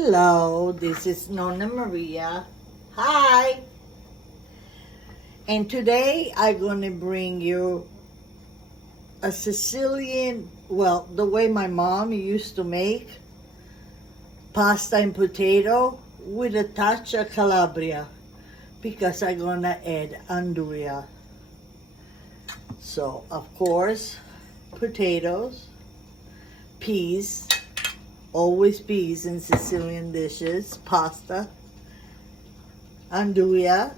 Hello, this is Nonna Maria. Hi! And today I'm going to bring you a Sicilian, well, the way my mom used to make pasta and potato with a touch of Calabria, because I'm going to add andouille. So, of course, potatoes, peas, always peas in Sicilian dishes, pasta, andouille,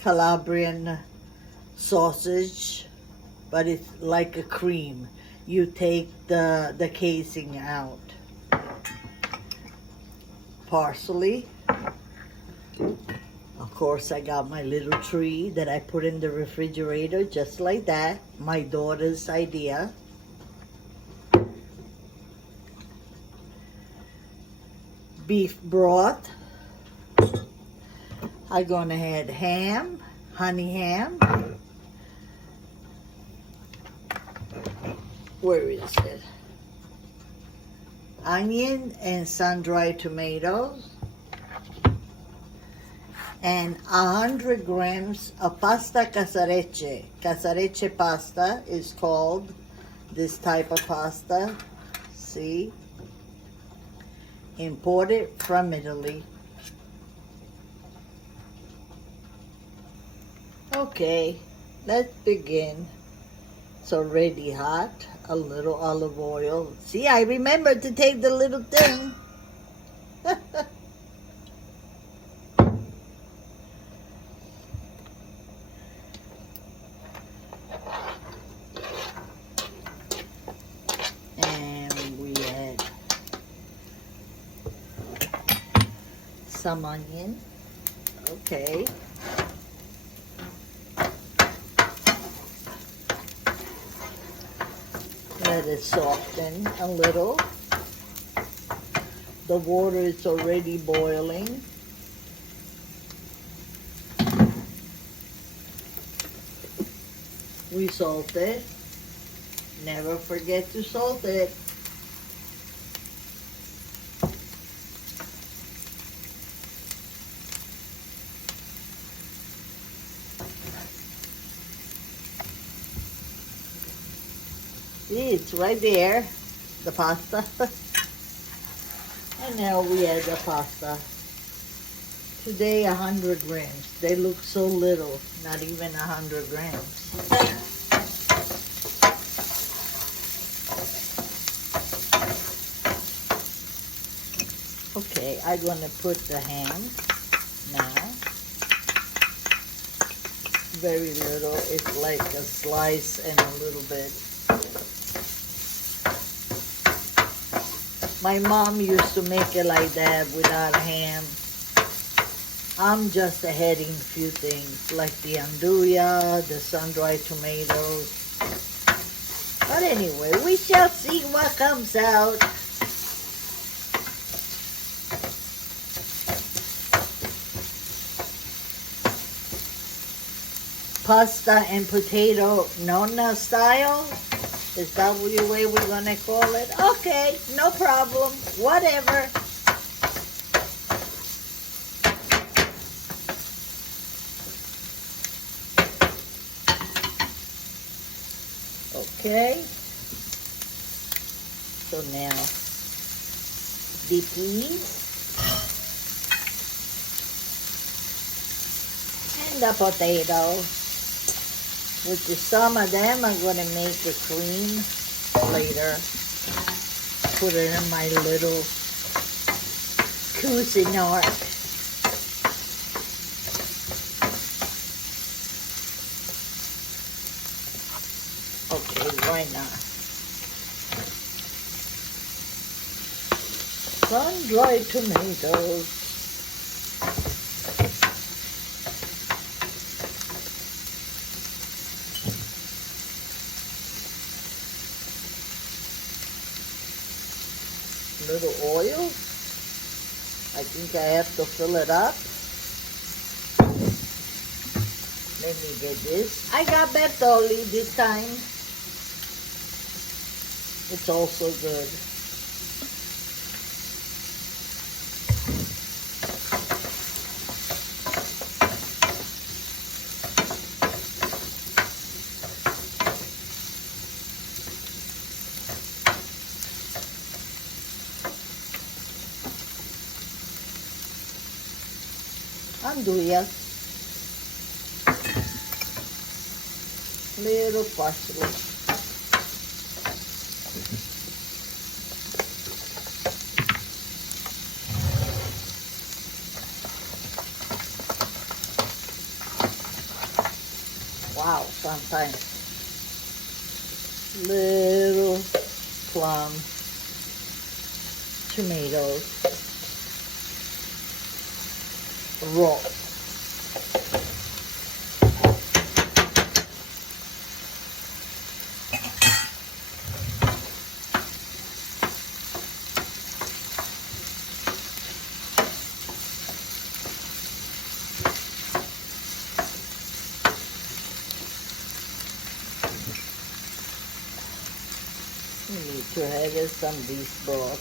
Calabrian sausage, but it's like a cream. You take the casing out. Parsley. Of course, I got my little tree that I put in the refrigerator just like that. My daughter's idea. Beef broth. I'm gonna add ham, honey ham. Where is it? Onion and sun-dried tomatoes. And 100 grams of pasta casarecce. Casarecce pasta is called this type of pasta. See? Imported from Italy. Okay, let's begin. It's already hot. A little olive oil. See, I remembered to take the little thing. And we add some onion. Okay. Let it soften a little. The water is already boiling. We salt it. Never forget to salt it. See, it's right there, the pasta. And now we add the pasta. Today 100 grams. They look so little, not even 100 grams. Okay, I'm gonna put the ham now. Very little, it's like a slice and a little bit. My mom used to make it like that without ham. I'm just adding a few things like the andouille, the sun-dried tomatoes. But anyway, we shall see what comes out. Pasta and potato nonna style. Is that the way we're gonna call it? Okay, no problem. Whatever. Okay. So now, the peas and the potato. With some of them, I'm going to make the cream later. Put it in my little Cuisinart. Okay, why not? Sun-dried tomatoes. Little oil. I think I have to fill it up. Let me get this. I got Bertolli this time. It's also good. Anduja, little parsley. Wow, sometimes little plum, tomatoes, raw. You need to have some beef broth.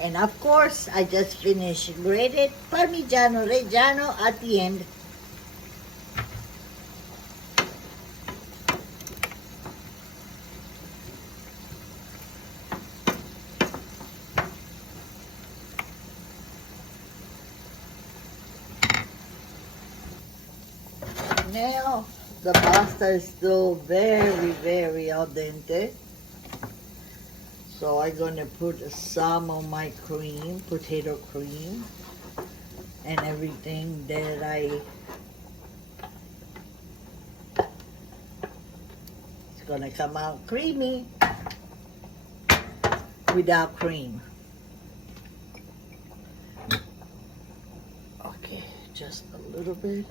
And of course, I just finished grated Parmigiano Reggiano at the end. Now, the pasta is still very, very al dente. So I'm gonna put some of my cream, potato cream, and everything that it's gonna come out creamy without cream. Okay, just a little bit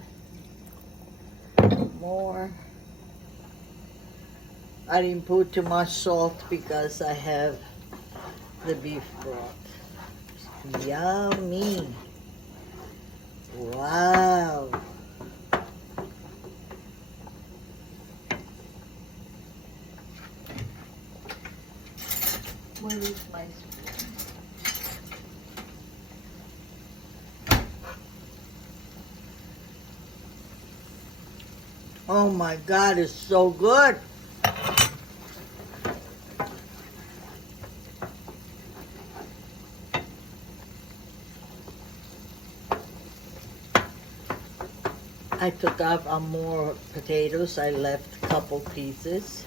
more. I didn't put too much salt because I have the beef broth. Yummy. Wow. Where is my spoon? Oh my God, it's so good. I took out more potatoes. I left a couple pieces.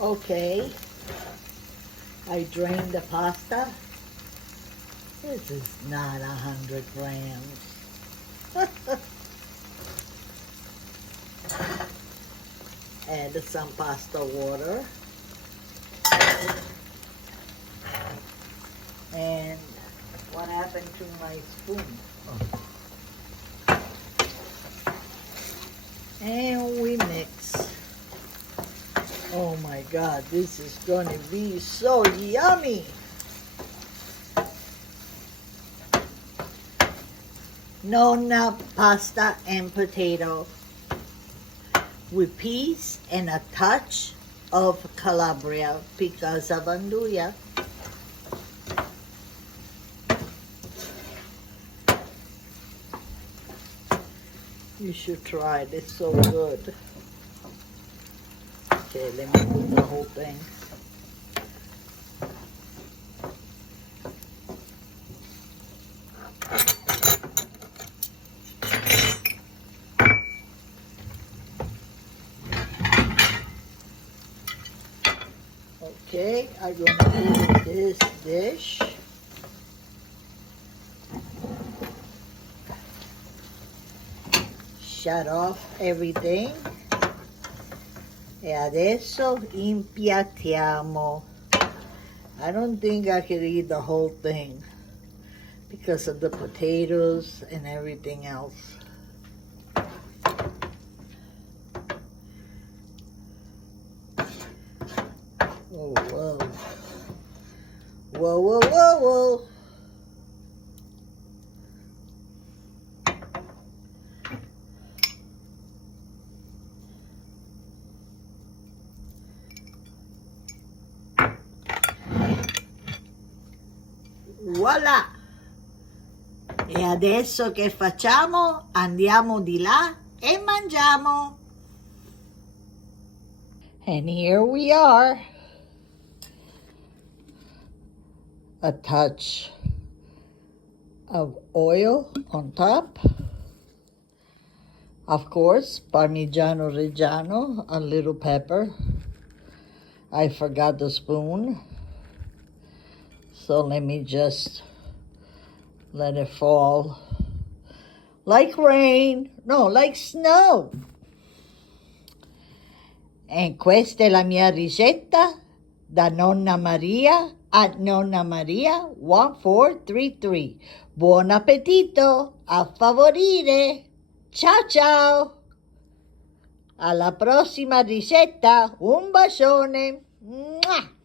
Okay. I drained the pasta. This is not 100 grams. Add some pasta water. And what happened to my spoon? Oh. And we mix. Oh my God, this is gonna be so yummy. Nonna pasta and potato with peas and a touch of Calabria because of Anduja. You should try it, it's so good. Okay, let me put the whole thing. Okay, I'm going to do this dish. Shut off everything. E adesso impiattiamo. I don't think I could eat the whole thing because of the potatoes and everything else. Oh, whoa. Whoa, whoa, whoa, whoa. Voilà! E adesso che facciamo? Andiamo di là e mangiamo. And here we are. A touch of oil on top. Of course, Parmigiano Reggiano, a little pepper. I forgot the spoon. So let me just let it fall. Like rain. No, like snow. E questa è la mia ricetta da Nonna Maria at Nonna Maria 1433. Buon appetito, a favorire. Ciao ciao. Alla prossima ricetta, un bacione. Mua!